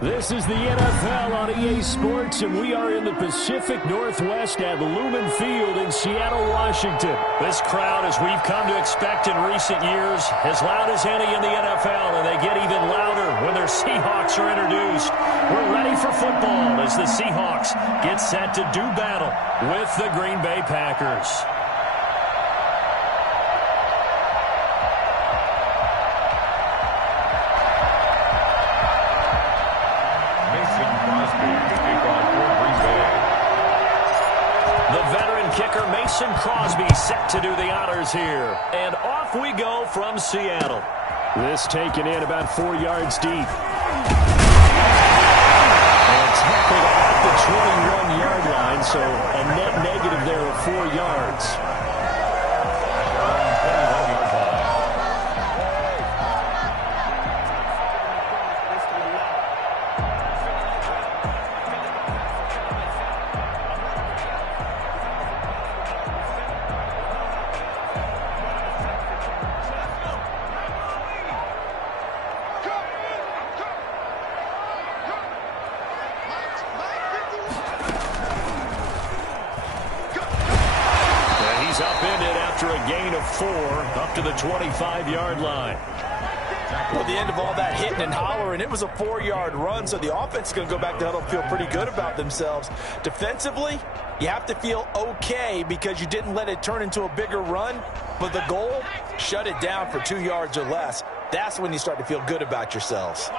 This is the NFL on EA Sports, and we are in the Pacific Northwest at Lumen Field in Seattle, Washington. This crowd, as we've come to expect in recent years, as loud as any in the NFL, and they get even louder when their Seahawks are introduced. We're ready for football as the Seahawks get set to do battle with the Green Bay Packers. Kicker Mason Crosby set to do the honors here. And off we go from Seattle. This taken in about 4 yards deep. And tackled at the 21-yard line, so a net negative there of 4 yards. After a gain of 4 up to the 25-yard line. Well, the end of all that hitting and hollering, it was a 4-yard run, so the offense is going to go back to huddle, feel pretty good about themselves. Defensively, you have to feel okay because you didn't let it turn into a bigger run, but the goal, shut it down for 2 yards or less. That's when you start to feel good about yourselves.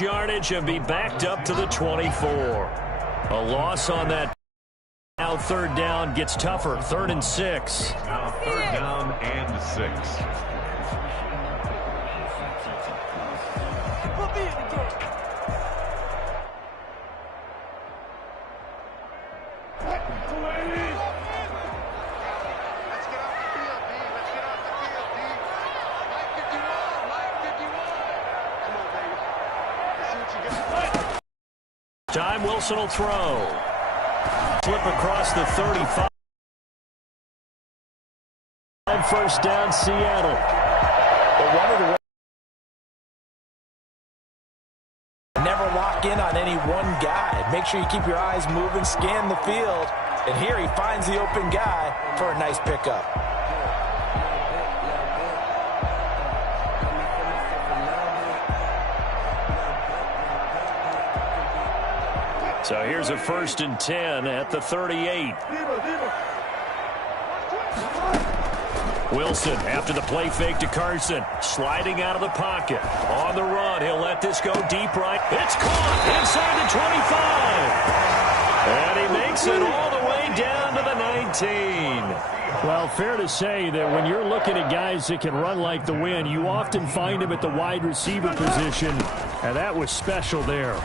Yardage and be backed up to the 24. A loss on that. Now third down gets tougher. 3rd and 6. Now 3rd down and 6. Time Wilson will throw. Slip across the 35. 1st down, Seattle. Never lock in on any one guy. Make sure you keep your eyes moving, scan the field. And here he finds the open guy for a nice pickup. So here's a 1st and 10 at the 38. Wilson after the play fake to Carson. Sliding out of the pocket. On the run. He'll let this go deep right. It's caught inside the 25. And he makes it all the way down to the 19. Well, fair to say that when you're looking at guys that can run like the wind, you often find them at the wide receiver position. And that was special there.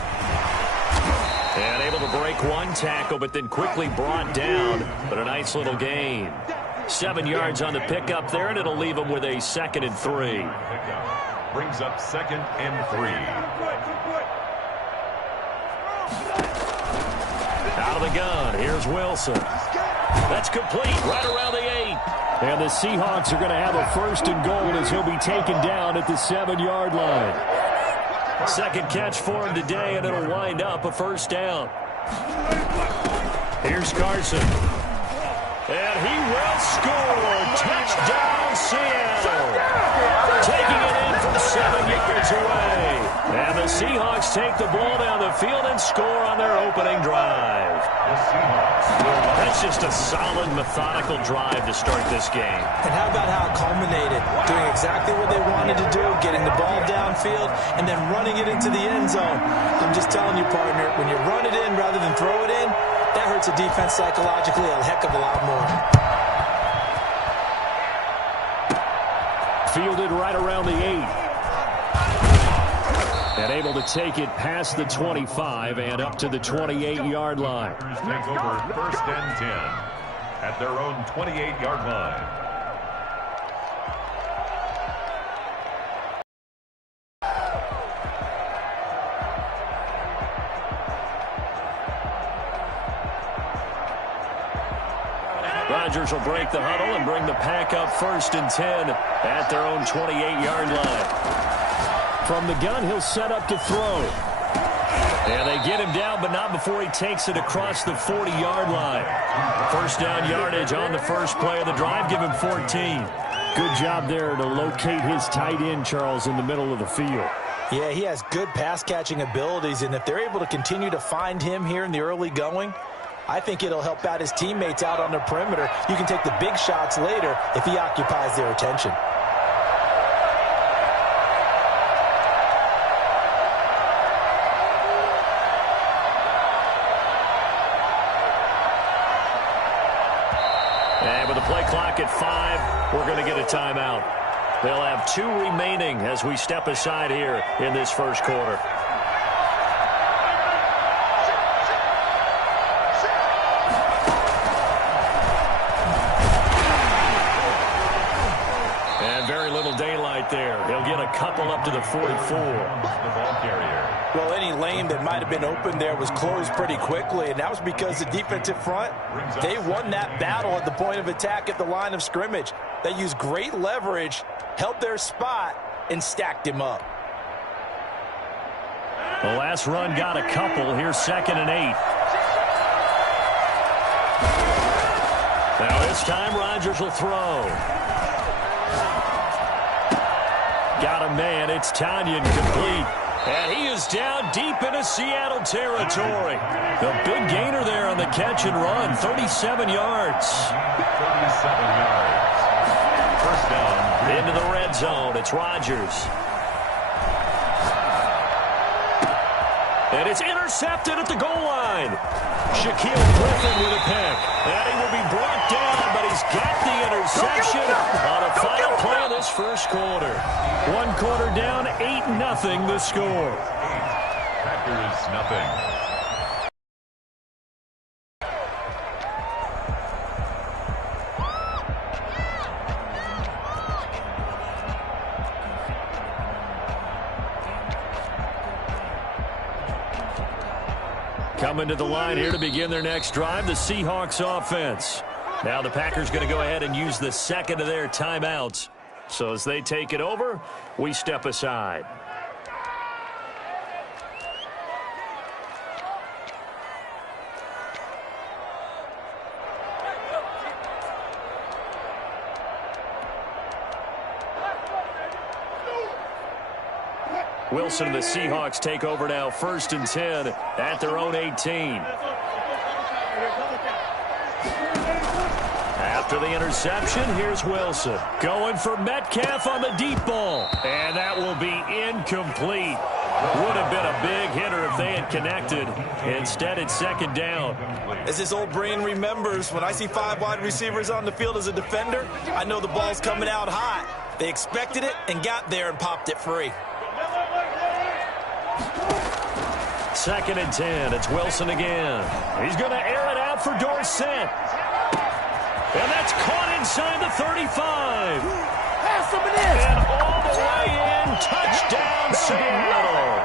And able to break one tackle, but then quickly brought down. But a nice little gain. 7 yards on the pickup there, and it'll leave him with a 2nd and 3. Brings up 2nd and 3. Out of the gun, here's Wilson. That's complete, right around the 8. And the Seahawks are going to have a 1st and goal as he'll be taken down at the 7-yard line. 2nd catch for him today, and it'll wind up a 1st down. Here's Carson. And he will score. Touchdown, Seattle. Taking it in from 7 yards away. And the Seahawks take the ball down the field and score on their opening drive. That's just a solid, methodical drive to start this game. And how about how it culminated? Doing exactly what they wanted to do, getting the ball downfield, and then running it into the end zone. I'm just telling you, partner, when you run it in rather than throw it in, that hurts a defense psychologically a heck of a lot more. Fielded right around the 8. And able to take it past the 25 and up to the 28-yard line. Take over 1st and 10 at their own 28-yard line. Chargers will break the huddle and bring the pack up 1st and 10 at their own 28-yard line. From the gun, he'll set up to throw. And they get him down, but not before he takes it across the 40-yard line. First down yardage on the first play of the drive. Give him 14. Good job there to locate his tight end, Charles, in the middle of the field. Yeah, he has good pass-catching abilities, and if they're able to continue to find him here in the early going, I think it'll help out his teammates out on the perimeter. You can take the big shots later if he occupies their attention. And with the play clock at 5, we're going to get a timeout. They'll have 2 remaining as we step aside here in this first quarter. And very little daylight there. He'll get a couple up to the 44. The ball carrier. Well, any lane that might have been open there was closed pretty quickly, and that was because the defensive front, they won that battle at the point of attack at the line of scrimmage. They used great leverage, held their spot, and stacked him up. The last run got a couple. Here's 2nd and 8. Now this time Rodgers will throw. Got a man. It's Tanyan complete. And he is down deep into Seattle territory. The big gainer there on the catch and run. 37 yards. 37 yards. First down. Into the red zone. It's Rodgers. And it's intercepted at the goal line. Shaquille Griffin with a pick. And he will be brought down, but he's got the interception on a final play of this first quarter. 1 quarter down, 8-0 the score. Packers nothing. Coming to the line here to begin their next drive, the Seahawks offense. Now the Packers going to go ahead and use the second of their timeouts. So as they take it over, we step aside. Wilson and the Seahawks take over now, 1st and 10 at their own 18. After the interception, here's Wilson. Going for Metcalf on the deep ball. And that will be incomplete. Would have been a big hitter if they had connected. Instead, it's 2nd down. As this old brain remembers, when I see 5 wide receivers on the field as a defender, I know the ball's coming out hot. They expected it and got there and popped it free. 2nd and 10. It's Wilson again. He's going to air it out for Dorsett. And that's caught inside the 35. Pass him it is. And all the way in. Touchdown, Seattle.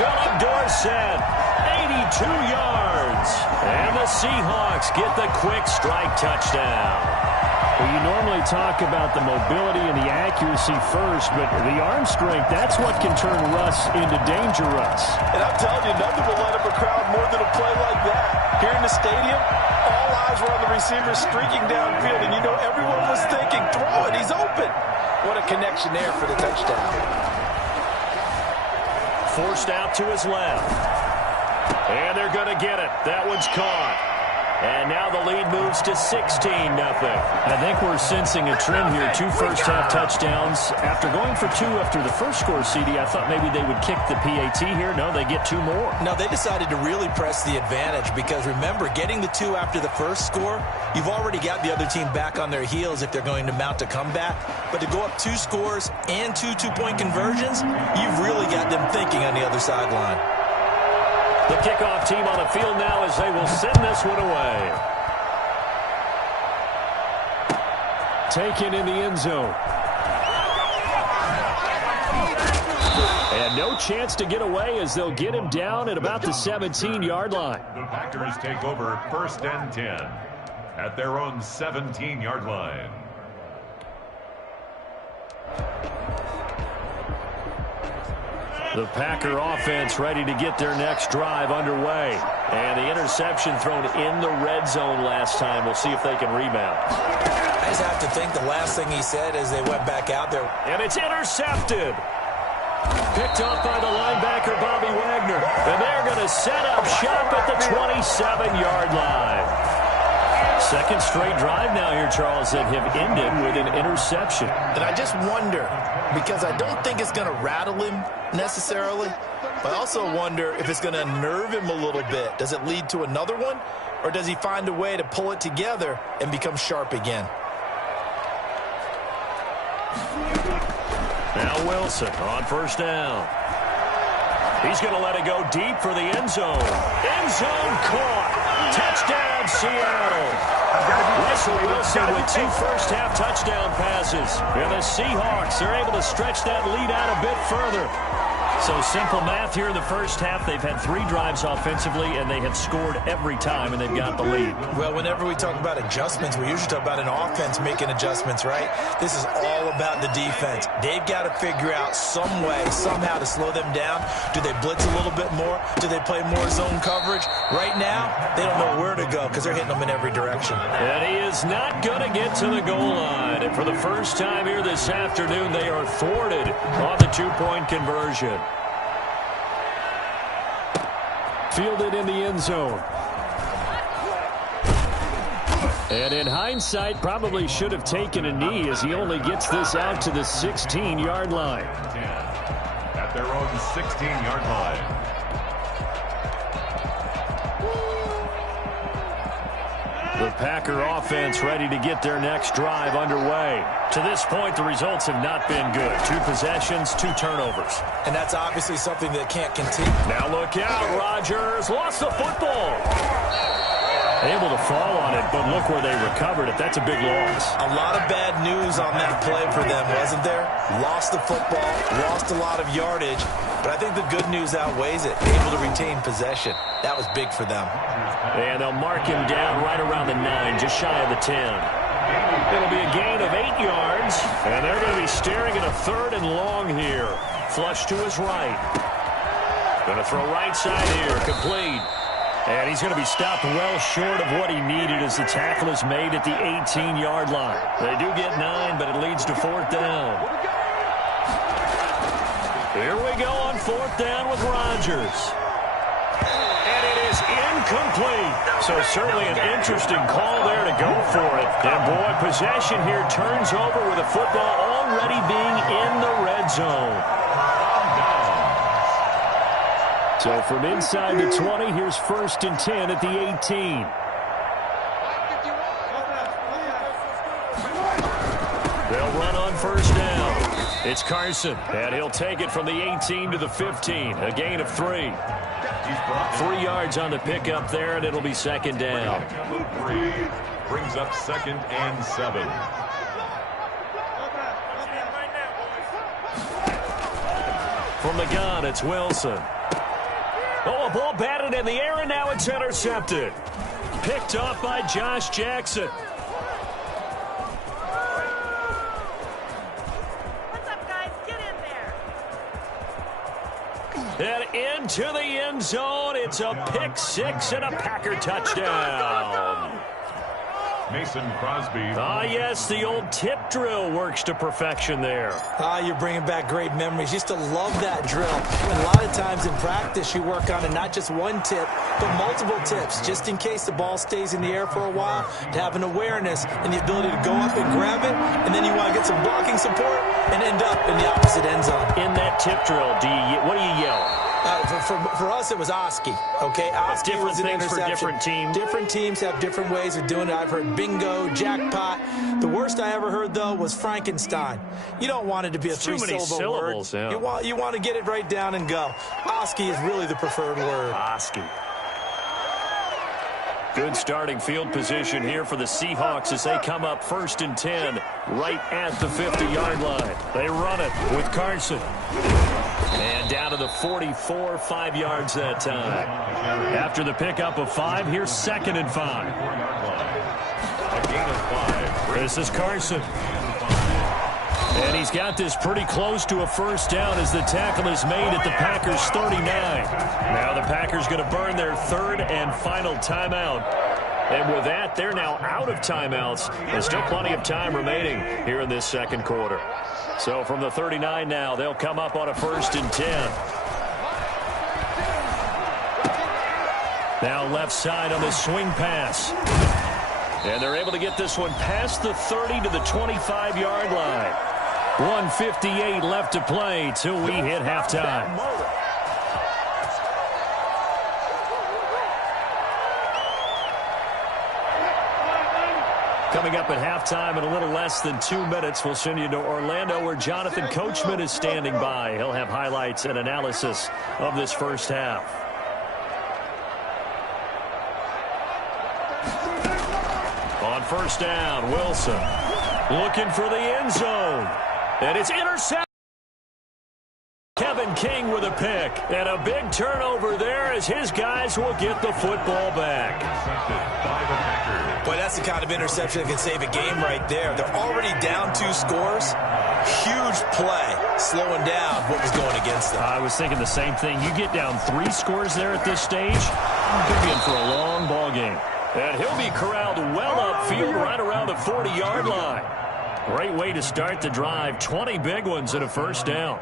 Philip Dorsett, 82 yards. And the Seahawks get the quick strike touchdown. Well, you normally talk about the mobility and the accuracy first, but the arm strength, that's what can turn Russ into danger Russ. And I'm telling you, nothing will light up a crowd more than a play like that. Here in the stadium, all eyes were on the receiver streaking downfield, and you know everyone was thinking, throw it, he's open. What a connection there for the touchdown. Forced out to his left. And they're going to get it. That one's caught. And now the lead moves to 16-0. I think we're sensing a trend here. 2 first-half touchdowns. After going for 2 after the first score, CD, I thought maybe they would kick the PAT here. No, they get 2 more. No, they decided to really press the advantage because, remember, getting the 2 after the first score, you've already got the other team back on their heels if they're going to mount a comeback. But to go up 2 scores and 2 two-point conversions, you've really got them thinking on the other sideline. The kickoff team on the field now as they will send this one away. Taken in the end zone. And no chance to get away as they'll get him down at about the 17-yard line. The Packers take over 1st and 10 at their own 17-yard line. The Packer offense ready to get their next drive underway. And the interception thrown in the red zone last time. We'll see if they can rebound. I just have to think the last thing he said as they went back out there. And it's intercepted. Picked up by the linebacker, Bobby Wagner. And they're going to set up shop at the 27-yard line. Second straight drive now here, Charles, that have ended with an interception. And I just wonder, because I don't think it's going to rattle him necessarily, but I also wonder if it's going to unnerve him a little bit. Does it lead to another one, or does he find a way to pull it together and become sharp again? Now Wilson on first down. He's going to let it go deep for the end zone. End zone caught. Touchdown, Seattle. Russell Wilson with 2 first-half touchdown passes. And the Seahawks, they're able to stretch that lead out a bit further. So simple math here in the first half. They've had 3 drives offensively, and they have scored every time, and they've got the lead. Well, whenever we talk about adjustments, we usually talk about an offense making adjustments, right? This is all about the defense. They've got to figure out some way, somehow to slow them down. Do they blitz a little bit more? Do they play more zone coverage? Right now, they don't know where to go because they're hitting them in every direction. And he is not going to get to the goal line. And for the first time here this afternoon, they are thwarted on the 2-point conversion. Fielded in the end zone. And in hindsight, probably should have taken a knee as he only gets this out to the 16-yard line. At their own 16-yard line. The Packer offense ready to get their next drive underway. To this point, the results have not been good. 2 possessions, 2 turnovers. And that's obviously something that can't continue. Now look out, Rodgers lost the football. Able to fall on it, but look where they recovered it. That's a big loss. A lot of bad news on that play for them, wasn't there? Lost the football, lost a lot of yardage, but I think the good news outweighs it. Able to retain possession. That was big for them. And they'll mark him down right around the 9, just shy of the 10. It'll be a gain of 8 yards, and they're going to be staring at a 3rd and long here. Flush to his right. Going to throw right side here, complete. And he's going to be stopped well short of what he needed as the tackle is made at the 18-yard line. They do get 9, but it leads to 4th down. Here we go on 4th down with Rodgers. And it is incomplete. So certainly an interesting call there to go for it. And boy, possession here turns over with the football already being in the red zone. So from inside the 20, here's 1st and 10 at the 18. They'll run on first down. It's Carson, and he'll take it from the 18 to the 15. A gain of 3. 3 yards on the pickup there, and it'll be 2nd down. 3 brings up 2nd and 7. From the gun, it's Wilson. Oh, a ball batted in the air, and now it's intercepted. Picked off by Josh Jackson. What's up, guys? Get in there. And into the end zone. It's a pick 6 and a Packer touchdown. Mason Crosby. Ah, yes, the old tip drill works to perfection there. You're bringing back great memories. Used to love that drill. And a lot of times in practice, you work on it, not just one tip, but multiple tips, just in case the ball stays in the air for a while, to have an awareness and the ability to go up and grab it, and then you want to get some blocking support and end up in the opposite end zone. In that tip drill, what do you yell? For us, it was Oski. Okay, Oski different was an things interception. for different teams. Different teams have different ways of doing it. I've heard bingo, jackpot. The worst I ever heard, though, was Frankenstein. You don't want it to be a Too many three-syllable word. syllables, yeah. You want to get it right down and go. Oski is really the preferred word. Oski. Good starting field position here for the Seahawks as they come up 1st and 10 right at the 50-yard line. They run it with Carson. And down to the 44, 5 yards that time. After the pickup of 5, here's 2nd and 5. This is Carson. And he's got this pretty close to a first down as the tackle is made at the Packers' 39. Now the Packers going to burn their third and final timeout. And with that, they're now out of timeouts. There's still plenty of time remaining here in this second quarter. So from the 39 now, they'll come up on a 1st and 10. Now left side on the swing pass. And they're able to get this one past the 30 to the 25-yard line. 1:58 left to play till we hit halftime. Coming up at halftime in a little less than 2 minutes, we'll send you to Orlando where Jonathan Coachman is standing by. He'll have highlights and analysis of this first half. On first down, Wilson looking for the end zone. And it's intercepted. Kevin King with a pick. And a big turnover there as his guys will get the football back. Boy, that's the kind of interception that can save a game right there. They're already down 2 scores. Huge play, slowing down what was going against them. I was thinking the same thing. You get down 3 scores there at this stage, could be in for a long ball game. And he'll be corralled well upfield right around the 40-yard line. Great way to start the drive. 20 big ones and a first down.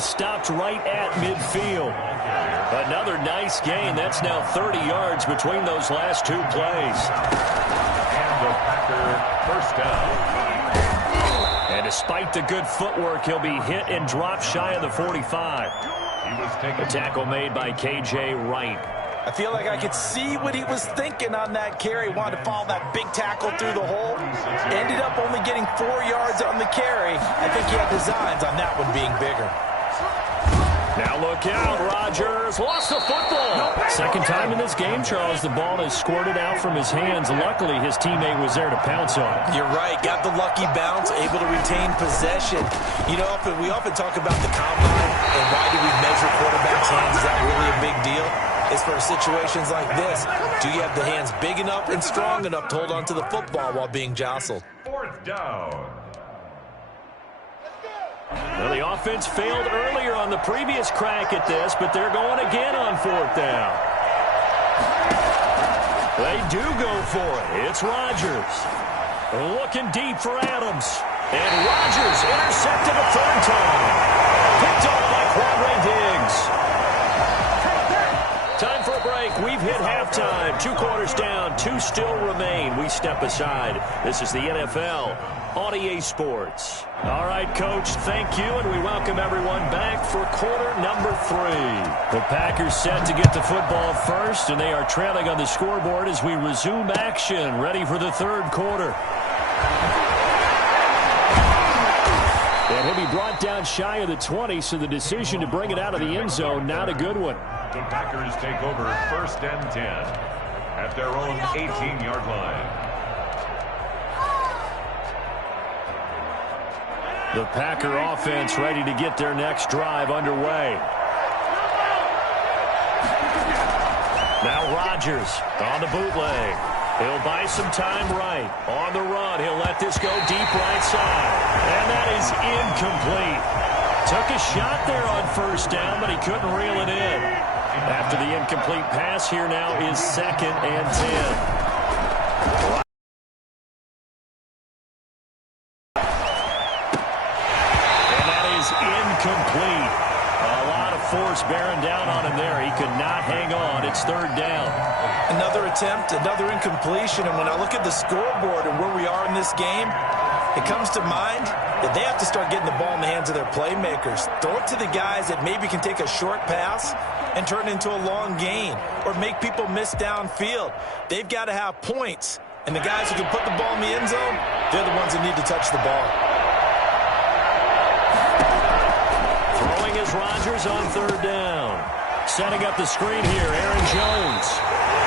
Stopped right at midfield. Another nice gain. That's now 30 yards between those last 2 plays. And the Packer first down. And despite the good footwork, he'll be hit and dropped shy of the 45. A tackle made by K.J. Wright. I feel like I could see what he was thinking on that carry. Wanted to follow that big tackle through the hole. Ended up only getting 4 yards on the carry. I think he had designs on that one being bigger. Now look out, Rodgers lost the football. Second time in this game, Charles, the ball has squirted out from his hands. Luckily, his teammate was there to pounce on it. You're right, got the lucky bounce, able to retain possession. You know, we often talk about the combine and why do we measure quarterbacks' hands? Is that really a big deal? It's for situations like this. Do you have the hands big enough and strong enough to hold on to the football while being jostled? 4th down. Well, the offense failed earlier on the previous crack at this, but they're going again on 4th down. They do go for it. It's Rodgers. Looking deep for Adams. And Rodgers intercepted a 3rd time. Picked off by Quadre Diggs. Time for a break. We've hit halftime. 2 quarters down. 2 still remain. We step aside. This is the NFL on EA Sports. All right, Coach, thank you, and we welcome everyone back for quarter number 3. The Packers set to get the football first, and they are trailing on the scoreboard as we resume action, ready for the 3rd quarter. And he'll be brought down shy of the 20, so the decision to bring it out of the end zone, not a good one. The Packers take over 1st and 10 at their own 18-yard line. The Packer offense ready to get their next drive underway. Now Rodgers on the bootleg. He'll buy some time right. On the run, he'll let this go deep right side. And that is incomplete. Took a shot there on 1st down, but he couldn't reel it in. After the incomplete pass, here now is 2nd and 10. Incomplete. A lot of force bearing down on him there. He could not hang on. It's 3rd down. Another attempt, another incompletion. And when I look at the scoreboard and where we are in this game, it comes to mind that they have to start getting the ball in the hands of their playmakers. Throw it to the guys that maybe can take a short pass and turn it into a long gain or make people miss downfield. They've got to have points And the guys who can put the ball in the end zone, they're the ones that need to touch the ball. Throwing is Rodgers on third down. Setting up the screen here, Aaron Jones.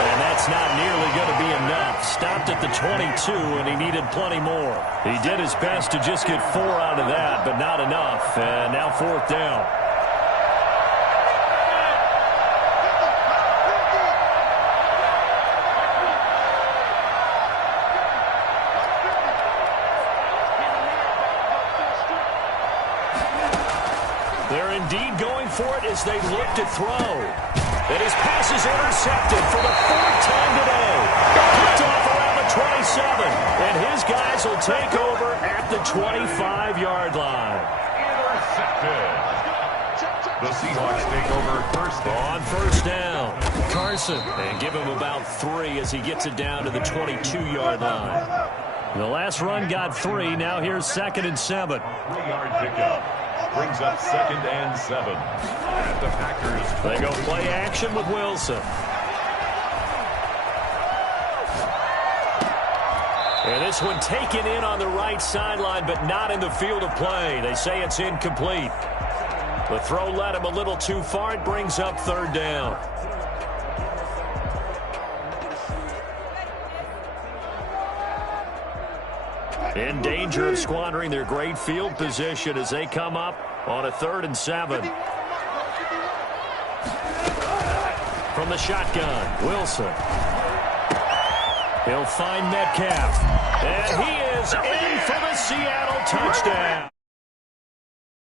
And that's not nearly going to be enough. Stopped at the 22, and he needed plenty more. He did his best to just get 4 out of that, but not enough. And now fourth down. They're indeed going for it as they look to throw. And his pass is intercepted for the 4th time today. Picked off around the 27. And his guys will take over at the 25-yard line. Intercepted. The Seahawks take over first down. On first down, Carson. And give him about 3 as he gets it down to the 22-yard line. The last run got 3. Now here's 2nd and 7. 3-yard pickup. Brings up 2nd and 7. At the Packers. They go play action with Wilson. And this one taken in on the right sideline, but not in the field of play. They say it's incomplete. The throw led him a little too far. It brings up 3rd down. In danger of squandering their great field position as they come up on a 3rd and 7. From the shotgun, Wilson. He'll find Metcalf. And he is in for the Seattle touchdown.